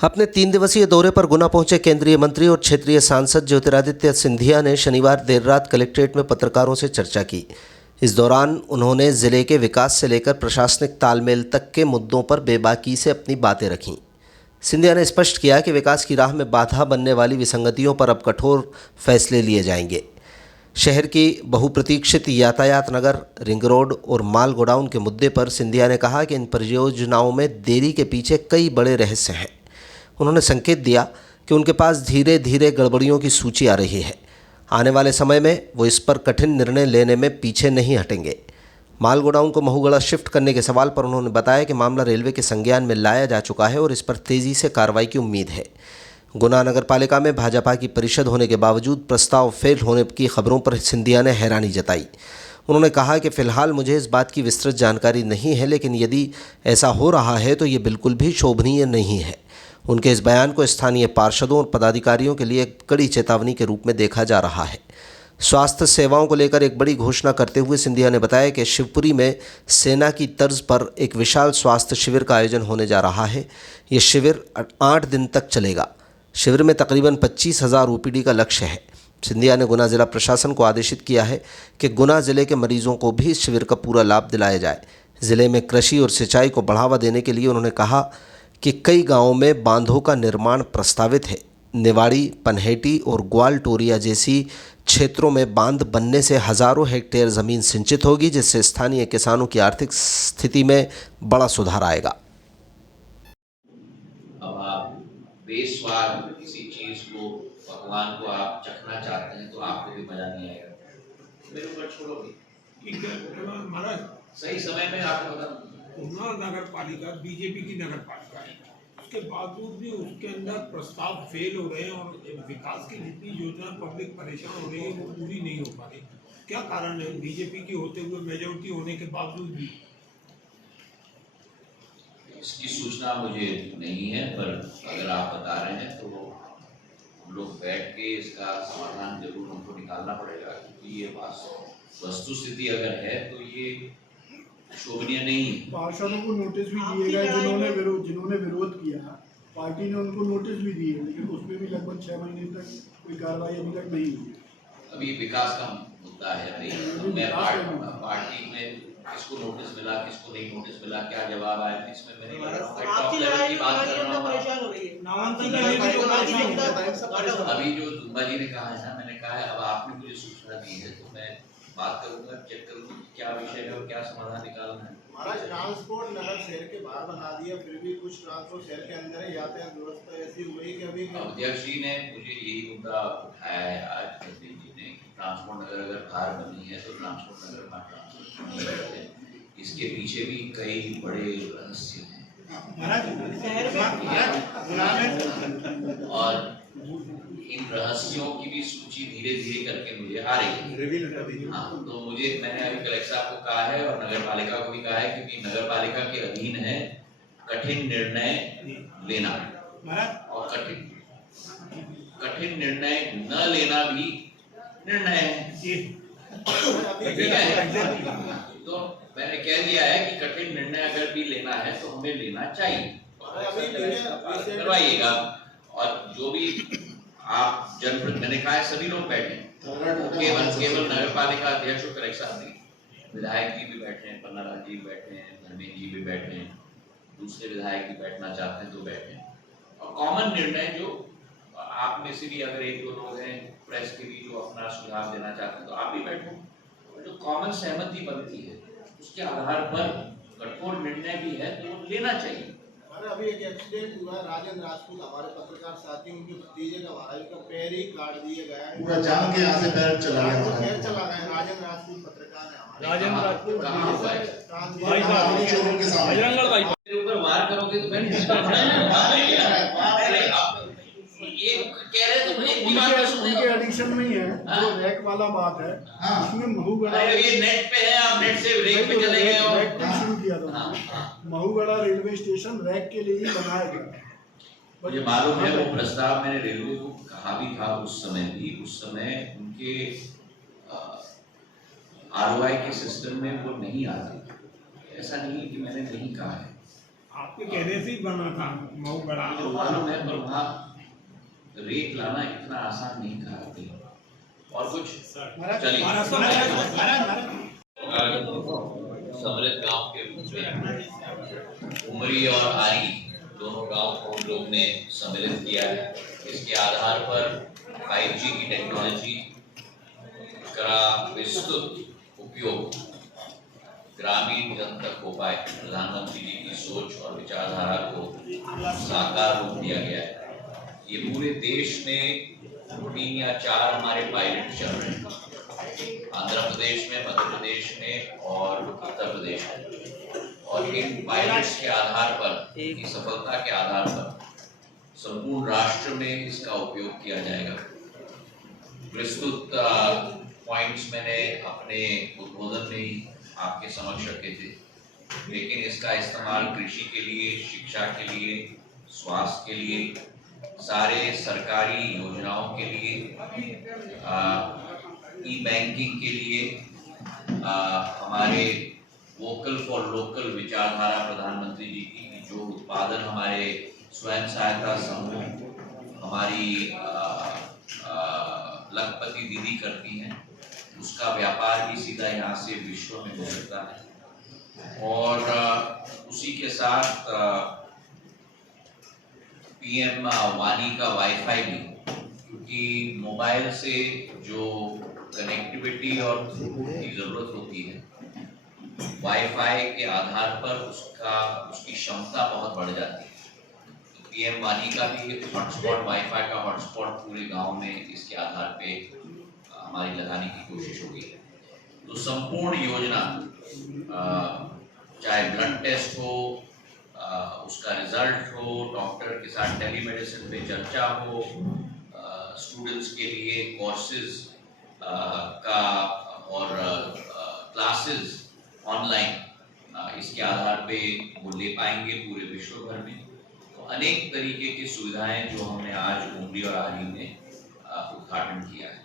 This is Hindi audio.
अपने 3 दिवसीय दौरे पर गुना पहुंचे केंद्रीय मंत्री और क्षेत्रीय सांसद ज्योतिरादित्य सिंधिया ने शनिवार देर रात कलेक्ट्रेट में पत्रकारों से चर्चा की। इस दौरान उन्होंने जिले के विकास से लेकर प्रशासनिक तालमेल तक के मुद्दों पर बेबाकी से अपनी बातें रखीं। सिंधिया ने स्पष्ट किया कि विकास की राह में बाधा बनने वाली विसंगतियों पर अब कठोर फैसले लिए जाएंगे। शहर की बहुप्रतीक्षित यातायात नगर, रिंग रोड और माल गोडाउन के मुद्दे पर सिंधिया ने कहा कि इन परियोजनाओं में देरी के पीछे कई बड़े रहस्य हैं। उन्होंने संकेत दिया कि उनके पास धीरे धीरे गड़बड़ियों की सूची आ रही है। आने वाले समय में वो इस पर कठिन निर्णय लेने में पीछे नहीं हटेंगे। माल गोडाउन को महूगढ़ा शिफ्ट करने के सवाल पर उन्होंने बताया कि मामला रेलवे के संज्ञान में लाया जा चुका है और इस पर तेज़ी से कार्रवाई की उम्मीद है। गुना नगर पालिका में भाजपा की परिषद होने के बावजूद प्रस्ताव फेल होने की खबरों पर सिंधिया ने हैरानी जताई। उन्होंने कहा कि फ़िलहाल मुझे इस बात की विस्तृत जानकारी नहीं है, लेकिन यदि ऐसा हो रहा है तो ये बिल्कुल भी शोभनीय नहीं है। उनके इस बयान को स्थानीय पार्षदों और पदाधिकारियों के लिए एक कड़ी चेतावनी के रूप में देखा जा रहा है। स्वास्थ्य सेवाओं को लेकर एक बड़ी घोषणा करते हुए सिंधिया ने बताया कि शिवपुरी में सेना की तर्ज पर एक विशाल स्वास्थ्य शिविर का आयोजन होने जा रहा है। ये शिविर 8 दिन तक चलेगा। शिविर में तकरीबन 25,000 OPD का लक्ष्य है। सिंधिया ने गुना जिला प्रशासन को आदेशित किया है कि गुना जिले के मरीजों को भी इस शिविर का पूरा लाभ दिलाया जाए। जिले में कृषि और सिंचाई को बढ़ावा देने के लिए उन्होंने कहा कि कई गांवों में बांधों का निर्माण प्रस्तावित है। निवाड़ी, पनहेटी और ग्वालटोरिया जैसी क्षेत्रों में बांध बनने से हज़ारों हेक्टेयर ज़मीन सिंचित होगी, जिससे स्थानीय किसानों की आर्थिक स्थिति में बड़ा सुधार आएगा। अब आप बेस्वाद किसी चीज को, भगवान को आप चखना चाहते हैं तो आपको भी मजा नहीं आएगा। मेरे ऊपर छोड़ो भी, सही समय में आपको बता। गुना नगर पालिका बीजेपी की नगर पालिका है, उसके बावजूद भी उसके अंदर प्रस्ताव फेल हो रहे हैं और विकास की जितनी योजना पब्लिक परेशान हो रही है वो पूरी नहीं हो पा रही। क्या कारण है बीजेपी की होते हुए मेजोरिटी होने के बावजूद भी? इसकी सूचना मुझे नहीं है, पर अगर आप बता रहे हैं तो हम लोग बैठ के इसका समाधान जरूर हमको निकालना पड़ेगा, क्योंकि ये वस्तुस्थिति अगर है तो ये शोभनीय नहीं है। पार्षदों को नोटिस भी दिए गए जिन्होंने विरोध किया। पार्टी ने उनको नोटिस भी दिए, लेकिन उसमें भी लगभग 6 महीने तक कोई कार्रवाई अभी तक नहीं हुई। अभी विकास का मुद्दा है। पार्टी में किसको नोटिस मिला, किसको नहीं नोटिस मिला, क्या जवाब आया, इसमें मैंने अभी जो दुम्बा जी ने कहा है ना, मैंने कहा है अब आपने मुझे सूचना दी है तो मैं बात करूंगा, चेक करूंगा क्या विषय है और क्या समाधान निकालना है। महाराज, ट्रांसपोर्ट नगर शहर के बाहर बना दिया, फिर भी कुछ ट्रांसपोर्ट शहर के अंदर है। यातायात व्यवस्था ऐसी हुई कि अभी अध्यक्ष जी ने मुझे यही मुद्दा उठाया है आज जी ने, ट्रांसपोर्ट नगर अगर बाहर बनी है तो ट्रांसपोर्ट नगर में ट्रांसपोर्ट है। इसके पीछे भी कई बड़े रहस्य हैं और इन रहस्यों की भी सूची धीरे धीरे करके मुझे आ रही है। हाँ, तो मैंने अभी कलेक्टर साहब को कहा है और नगर पालिका को भी कहा है, क्योंकि नगर पालिका के अधीन है कठिन निर्णय लेना, और कठिन निर्णय न लेना भी निर्णय है। तो मैंने कह दिया है कि कठिन निर्णय अगर भी लेना है तो हमें लेना चाहिए, करवाइएगा। और जो भी आप जनप्रतिनिधि, मैंने कहा है सभी लोग बैठे, केवल नगर पालिका अध्यक्ष और कलेक्टर साहब नहीं, विधायक जी भी बैठे हैं, पन्नालाल जी बैठे हैं, धर्मेंद्र जी भी बैठे हैं, दूसरे विधायक भी बैठना चाहते हैं तो बैठे हैं। और कॉमन निर्णय जो आप में से भी अगर 1-2 लोग हैं प्रेस के भी जो अपना सुझाव देना चाहते हैं तो आप भी बैठो, और जो कॉमन सहमति बनती है उसके आधार पर कठोर निर्णय भी है तो वो लेना चाहिए। अभी एक एक्सीडेंट हुआ, राजेंद्र राजपूत हमारे पत्रकार साथी, उनके भतीजे का महाराज का पैर ही काट दिया गया है, पूरा जान के यहाँ से पैर चला गया। राजेंद्र राजपूत पत्रकार है हमारे। राजेंद्र राजपूत ऊपर वार करोगे तो मैं ये कह रहे तो उनके एडिक्शन में ही है जो रैक वाला बात है। उसमें महूगढ़ा, ये नेट पे है, आप नेट से रेक पे चले गए हो। रैक शुरू किया था। महूगढ़ा रेलवे स्टेशन रैक के लिए ही बनाया गया। मुझे मालूम है वो प्रस्ताव मैंने रेलवे को कहा भी था उस समय उनके ROI के सिस्टम में वो नहीं आते। ऐसा नहीं कि मैंने नहीं कहा है, आपके कहने से ही बना था मऊ बड़ा। तो मालूम है, पर वहाँ रेत लाना इतना आसान नहीं था अभी। और कुछ चलिए, सम्मिलित गांव के रूप में उमरी और आरी दोनों गांव को हम लोग ने सम्मिलित किया है। इसके आधार पर 5G की टेक्नोलॉजी का विस्तृत उपयोग ग्रामीण जन तक हो पाए, प्रधानमंत्री जी की सोच और विचारधारा को साकार रूप दिया गया है। ये पूरे देश में 3 या 4 हमारे पायलट चल रहे हैं, आंध्र प्रदेश में, मध्य प्रदेश में और उत्तर प्रदेश में। और इन पायलट्स के आधार पर, इनकी सफलता के आधार पर संपूर्ण राष्ट्र में इसका उपयोग किया जाएगा। विस्तृत पॉइंट्स मैंने अपने उद्बोधन में ही आपके समक्ष रखे थे, लेकिन इसका इस्तेमाल कृषि के लिए, शिक्षा के लिए, स्वास्थ्य के लिए, सारे सरकारी योजनाओं के लिए, ई बैंकिंग के लिए, हमारे वोकल फॉर लोकल विचारधारा प्रधानमंत्री जी की, जो उत्पादन हमारे स्वयं सहायता समूह, हमारी लखपति दीदी करती हैं, उसका व्यापार भी सीधा यहाँ से विश्व में हो सकता है। और उसी के साथ PM वानी का वाईफाई भी, क्योंकि मोबाइल से जो कनेक्टिविटी और थ्रूपुट की ज़रूरत होती है, वाईफाई के आधार पर उसकी क्षमता बहुत बढ़ जाती है। तो PM वानी का भी हॉटस्पॉट, वाईफाई का हॉटस्पॉट पूरे गांव में इसके आधार पे हमारी लगाने की कोशिश होगी। तो संपूर्ण योजना, चाहे ब्लड टेस्ट हो, उसका रिजल्ट हो, डॉक्टर के साथ टेलीमेडिसिन पे चर्चा हो, स्टूडेंट्स के लिए कोर्सेज का और क्लासेस ऑनलाइन, इसके आधार पे वो ले पाएंगे पूरे विश्व भर में। तो अनेक तरीके की सुविधाएं जो हमने आज उमरी और आरी में उद्घाटन किया है।